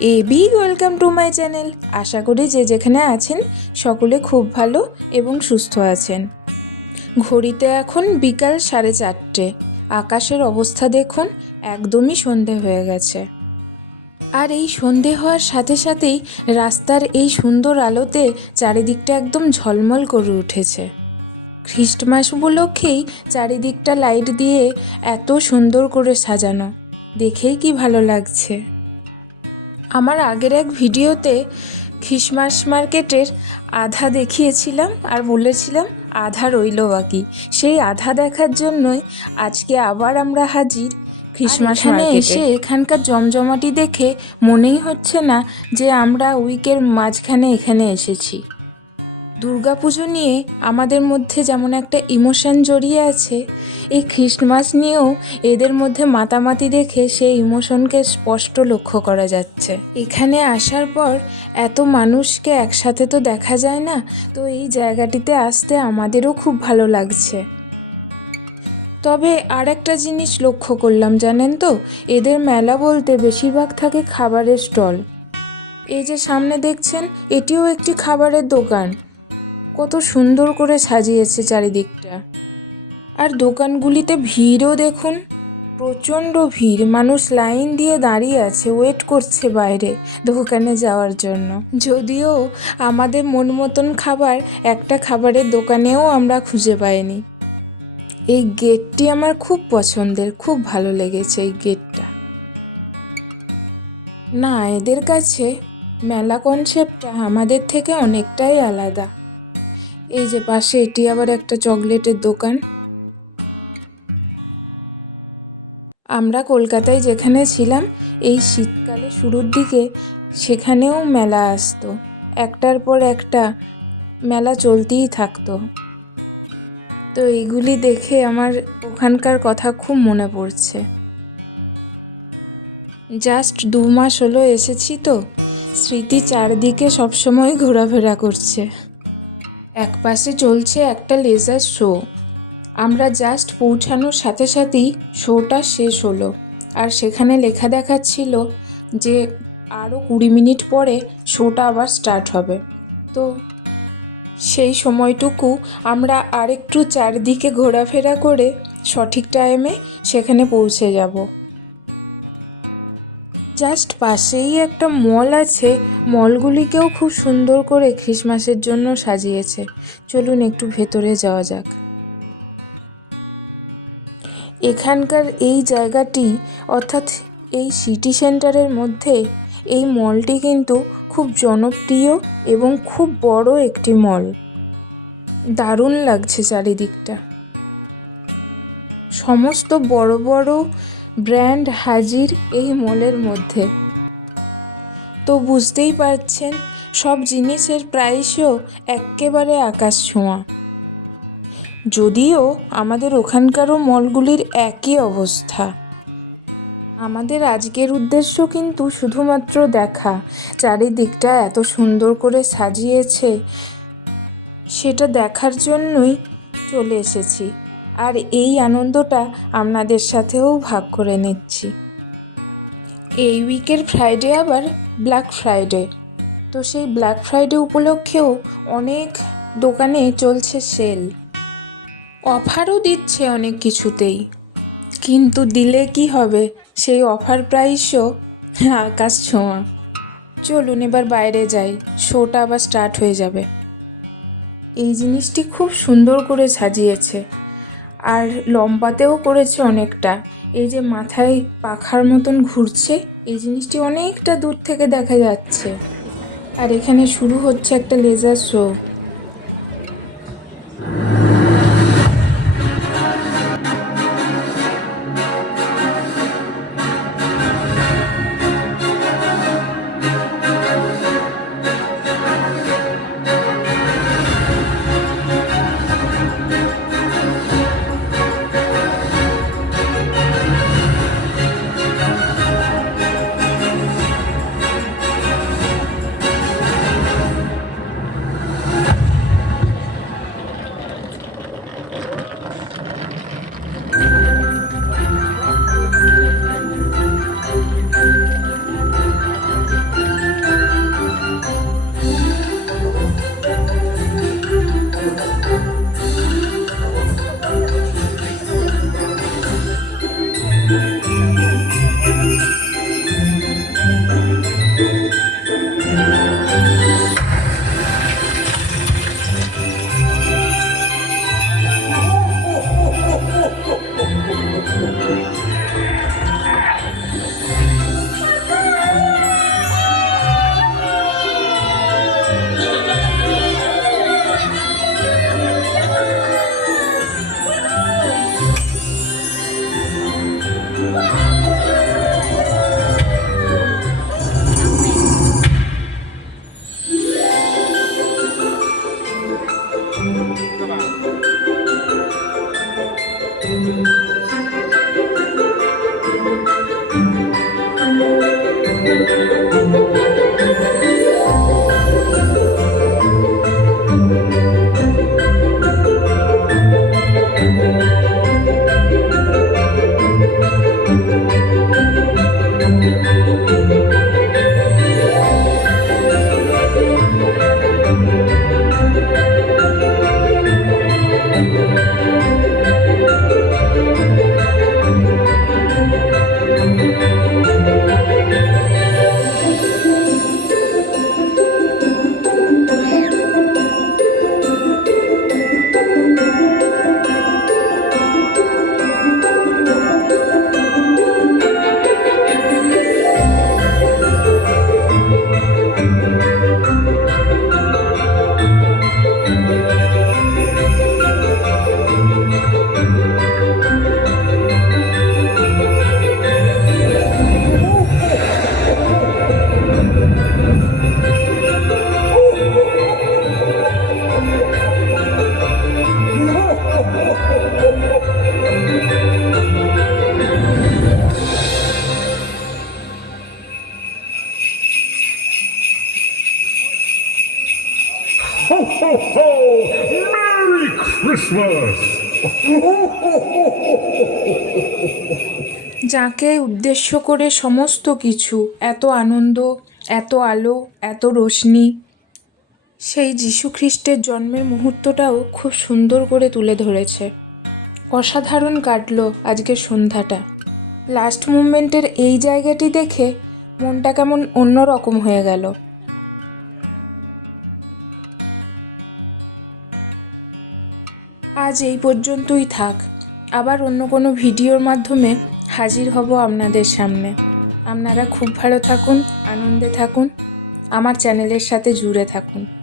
Welcome to my channel. আশা করি যে যেখানে আছেন সকলে খুব ভালো এবং সুস্থ আছেন। ঘড়িতে এখন বিকাল 4:30। আকাশের অবস্থা দেখুন, একদমই সন্ধে হয়ে গেছে। আর এই সন্ধে হওয়ার সাথে সাথেই রাস্তার এই সুন্দর আলোতে চারিদিকটা একদম ঝলমল করে উঠেছে। খ্রিস্টমাস উপলক্ষেই চারিদিকটা লাইট দিয়ে এত সুন্দর করে সাজানো, দেখেই কি ভালো লাগছে। আমার আগের এক ভিডিওতে খ্রিসমাস মার্কেটের আধা দেখিয়েছিলাম আর বলেছিলাম আধা রইল বাকি। সেই আধা দেখার জন্যই আজকে আবার আমরা হাজির খ্রিসমাস মার্কেটে। এসে এখানকার জমজমাটি দেখে মনেই হচ্ছে না যে আমরা উইকের মাঝখানে এখানে এসেছি। দুর্গাপুজো নিয়ে আমাদের মধ্যে যেমন একটা ইমোশন জড়িয়ে আছে, এই খ্রিসমাস নিয়েও এদের মধ্যে মাতামাতি দেখে সেই ইমোশনকে স্পষ্ট লক্ষ্য করা যাচ্ছে। এখানে আসার পর এত মানুষকে একসাথে তো দেখা যায় না, তো এই জায়গাটিতে আসতে আমাদেরও খুব ভালো লাগছে। তবে আর একটা জিনিস লক্ষ্য করলাম জানেন তো, এদের মেলা বলতে বেশিরভাগ থাকে খাবারের স্টল। এই যে সামনে দেখছেন, এটিও একটি খাবারের দোকান। কত সুন্দর করে সাজিয়েছে চারিদিকটা। আর দোকানগুলিতে ভিড়ও দেখুন, প্রচণ্ড ভিড়। মানুষ লাইন দিয়ে দাঁড়িয়ে আছে, ওয়েট করছে বাইরে দোকানে যাওয়ার জন্য। যদিও আমাদের মন মতন খাবার একটা খাবারের দোকানেও আমরা খুঁজে পাইনি। এই গেটটি আমার খুব পছন্দের, খুব ভালো লেগেছে এই গেটটা। না, এদের কাছে মেলা কনসেপ্টটা আমাদের থেকে অনেকটাই আলাদা। এই যে পাশে এটি আবার একটা চকলেটের দোকান। আমরা কলকাতায় যেখানে ছিলাম এই শীতকালে শুরুর দিকে, সেখানেও মেলা আসতো, একটার পর একটা মেলা চলতেই থাকতো। তো এইগুলি দেখে আমার ওখানকার কথা খুব মনে পড়ছে। জাস্ট 2 মাস হলো এসেছি, তো স্মৃতি চারদিকে সবসময় ঘোরাফেরা করছে। এক পাশে চলছে একটা লেজার শো। আমরা জাস্ট পৌঁছানোর সাথে সাথেই শোটা শেষ হলো, আর সেখানে লেখা দেখাচ্ছিল যে আরও 20 মিনিট পরে শোটা আবার স্টার্ট হবে। তো সেই সময়টুকু আমরা আরেকটু চারদিকে ঘোরাফেরা করে সঠিক টাইমে সেখানে পৌঁছে যাব। জাস্ট পাশেই একটা মল আছে, মলগুলিকেও খুব সুন্দর করে খ্রিসমাসের জন্য সাজিয়েছে। চলুন একটু ভেতরে যাওয়া যাক। এখানকার এই জায়গাটি, অর্থাৎ এই সিটি সেন্টারের মধ্যে এই মলটি কিন্তু খুব জনপ্রিয় এবং খুব বড় একটি মল। দারুণ লাগছে চারিদিকটা। সমস্ত বড় বড় ব্র্যান্ড হাজির এই মলের মধ্যে। তো বুঝতেই পারছেন, সব জিনিসের প্রাইসও এক্কেবারে আকাশ ছোঁয়া। যদিও আমাদের ওখানকারও মলগুলির একই অবস্থা। আমাদের আজকের উদ্দেশ্য কিন্তু শুধুমাত্র দেখা, চারিদিকটা এত সুন্দর করে সাজিয়েছে সেটা দেখার জন্যই চলে এসেছি। আর এই আনন্দটা আপনাদের সাথেও ভাগ করে নিচ্ছি। এই উইকের ফ্রাইডে আবার ব্ল্যাক ফ্রাইডে, তো সেই ব্ল্যাক ফ্রাইডে উপলক্ষেও অনেক দোকানে চলছে সেল। অফারও দিচ্ছে অনেক কিছুতেই, কিন্তু দিলে কি হবে, সেই অফার প্রাইসও আকাশ ছোঁয়া। চলুন এবার বাইরে যাই, শোটা আবার স্টার্ট হয়ে যাবে। এই জিনিসটি খুব সুন্দর করে সাজিয়েছে, আর লম্বাতেও করেছে অনেকটা। এই যে মাথায় পাখার মতন ঘুরছে, এই জিনিসটি অনেকটা দূর থেকে দেখা যাচ্ছে। আর এখানে শুরু হচ্ছে একটা laser show. Ho, ho, ho! Merry Christmas! যাকে উদ্দেশ্য করে সমস্ত কিছু, এত আনন্দ, এত আলো, এত রোশনি, সেই যীশু খ্রিস্টের জন্মের মুহূর্তটাও খুব সুন্দর করে তুলে ধরেছে। অসাধারণ কাটলো আজকের সন্ধ্যাটা। লাস্ট মুভমেন্টের এই জায়গাটি দেখে মনটা কেমন অন্যরকম হয়ে গেল। আজ এই পর্যন্তই থাক, আবার অন্য কোনো ভিডিওর মাধ্যমে হাজির হব আপনাদের সামনে। আপনারা খুব ভালো থাকুন, আনন্দে থাকুন, আমার চ্যানেলের সাথে জুড়ে থাকুন।